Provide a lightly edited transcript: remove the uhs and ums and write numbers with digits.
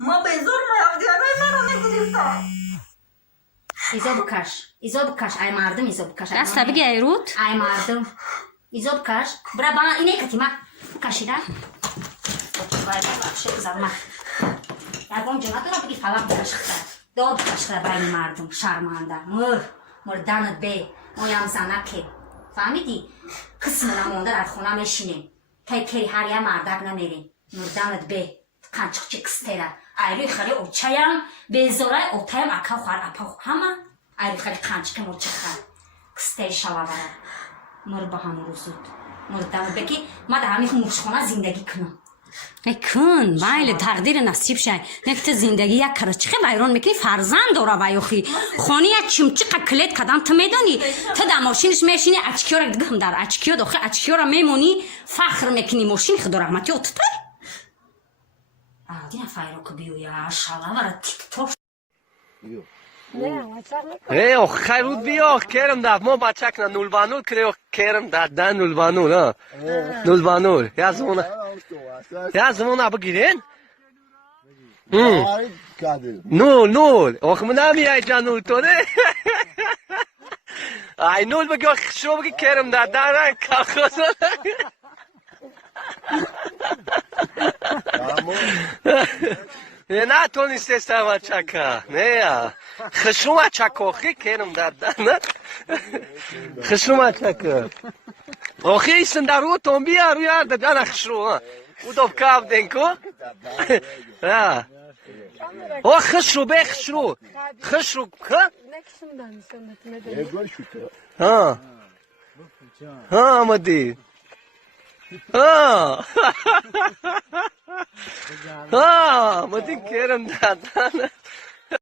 ما به زور مافدیانه منو نگرفتم ایزو بکش ای مردم ایزو بکش دست بگی ای روت ای مردم ایزو بکش برا بana اینه کتی ما کشیدن باید بخشه بزرمه در اونجا ندارم بگی فلق بکشخته داد بکشخته برای مردم شرمانده مردنت به مویم زنکه فهمیدی؟ قسم نمونده در خونه میشینیم که کری هر یه مردک نمیریم مردنت به قنچقچی کستیره ایروی خیلی اوچایم بیزاره اوتایم اکا خوار اپا همه ایروی خیلی قنچقی موچه خر کستی شوا برد مرد با همون روزود مردنت بگی ما در همین موشخونه زندگی کنم کن بله تقدیر نصیب شد نکته زندگی یک کرچخه ویران میکنی فرزند داره ویوخی خونی یک چمچی کلید کدام تو میدانی تو در ماشینش میشینی اچکیو را دیگه هم در اچکیو داخل اچکیو را میمونی فخر میکنی ماشین خدا رحمتی اوتتای دیگه فایرو که بیو یا شالا برای تیک توک او خیرود بیا کرم داد ما بچک نه نول بانول کریو کرم داد دن نول بانول ها نول بانول یا زمان بگیرین نول آخ من نمیای جان نول تو نه ای نول بگی شو بگی کرم داد دن کاخوز نه تو نیستی بچکا نه خشم بچکا خی کرم دادن خشم بچکا آخی ایستن در رو تون بیا روی آرد جان خشرو او دو کاف دنکو او خشرو به خشرو خشرو ها ها آمدی ها مدین کرم دادن